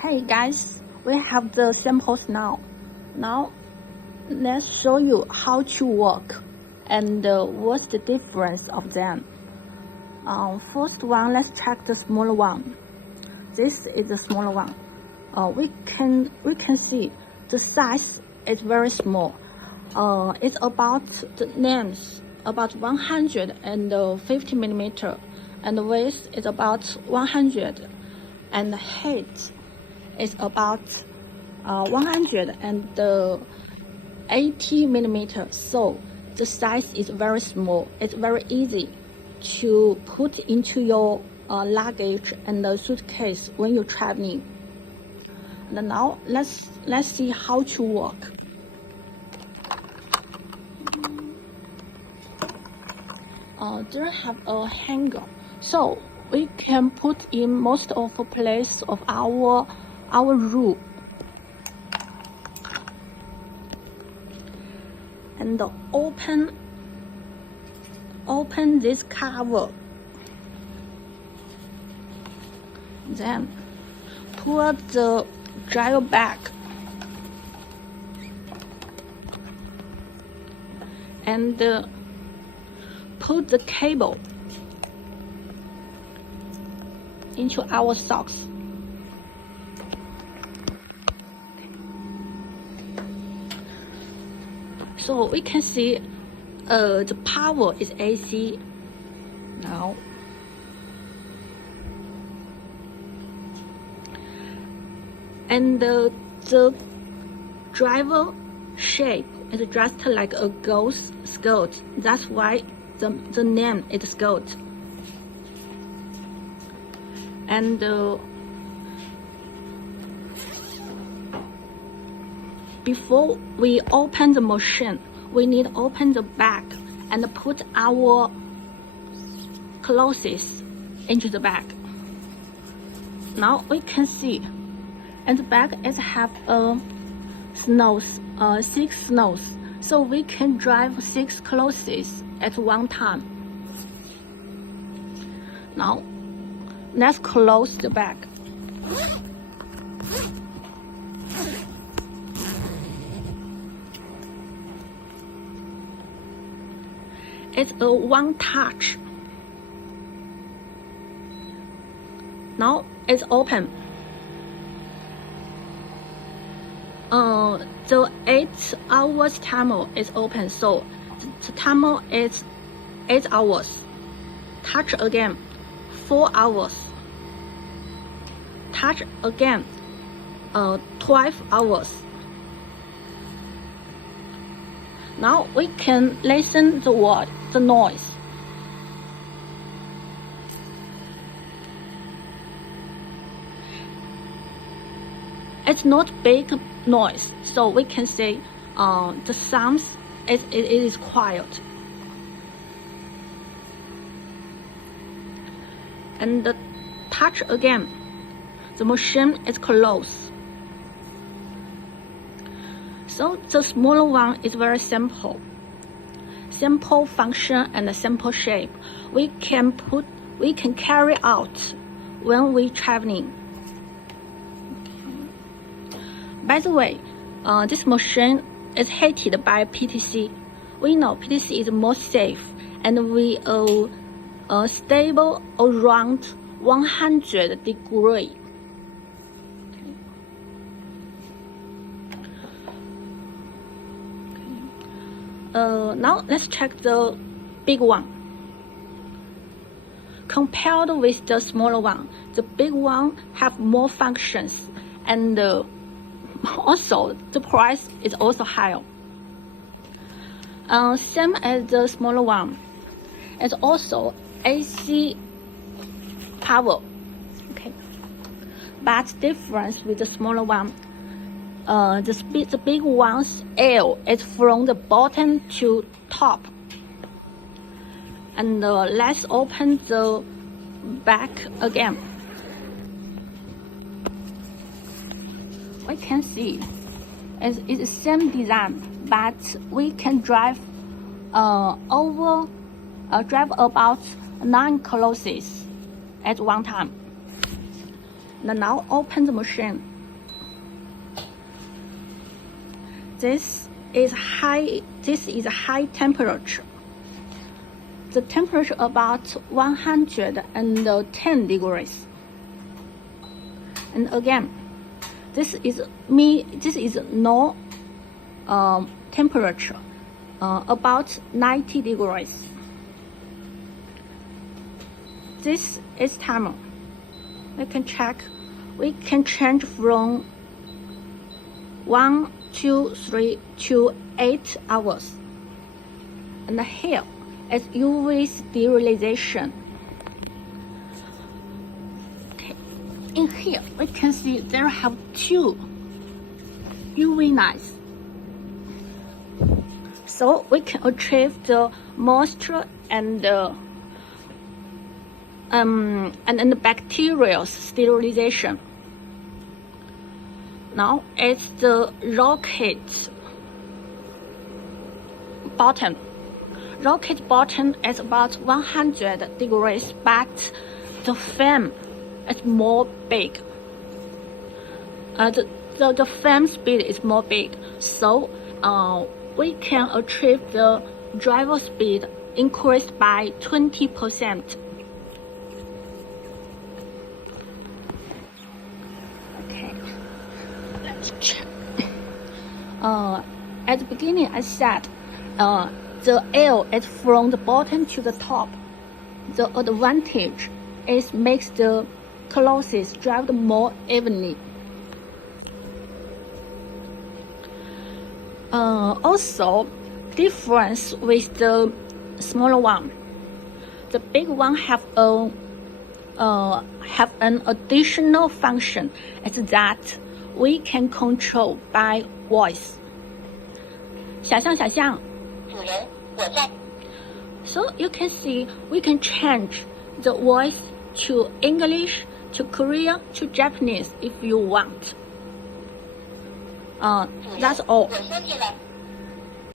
Hey guys, we have the samples now. Now, let's show you how to work and what's the difference of them. First one, let's check the smaller one. This is the smaller one. We can see the size is very small. It's about the length about 150 millimeter, and the width is about 100, and the height is about 180 millimeters. So the size is very small. It's very easy to put into your luggage and the suitcase when you're traveling. And now let's see how to work. There have a hanger, so we can put in most of the place of our room. And open this cover. Then put the dryer bag and put the cable into our socks. So we can see the power is AC now. And the driver shape is just like a ghost skirt. That's why the name is skirt. And before we open the machine, we need to open the bag and put our clothes into the bag. Now we can see, and the bag is have six snows, so we can drive 6 clothes at one time. Now let's close the bag. It's a one touch. Now it's open. The 8 hours timer is open, so the timer is 8 hours. Touch again, 4 hours. Touch again, 12 hours. Now we can listen the noise. It's not big noise, so we can say the sounds it is quiet. And the touch again, the machine is closed. So the smaller one is very simple function and a simple shape. We can carry out when we traveling. By the way, this machine is heated by PTC. We know PTC is more safe, and we stable around 100 degrees. Now let's check the big one. Compared with the smaller one, the big one have more functions, and also the price is also higher. Same as the smaller one, it's also AC power. Okay, but difference with the smaller one, the big one's air is from the bottom to top. And let's open the back again. We can see it's the same design, but we can drive about 9 clothes at one time. Now open the machine. This is high temperature. The temperature about 110 degrees. And again, this is no temperature, about 90 degrees. This is timer. We can check. We can change from 1, 2, 3 to 8 hours. And here is UV sterilization. Okay. In here, we can see there have 2 UV lights. So we can achieve the moisture and the bacterial sterilization. Now it's the rocket bottom. Rocket bottom is about 100 degrees, but the flame is more big. The flame speed is more big, so we can achieve the driver speed increased by 20%. Okay, let's check. At the beginning, I said the air is from the bottom to the top. The advantage is makes the clothes dried more evenly. Also, difference with the smaller one. The big one have an additional function, is that we can control by voice. 小象，小象。主人，我在。So you can see we can change the voice to English, to Korean, to Japanese if you want. That's all. 我说你了。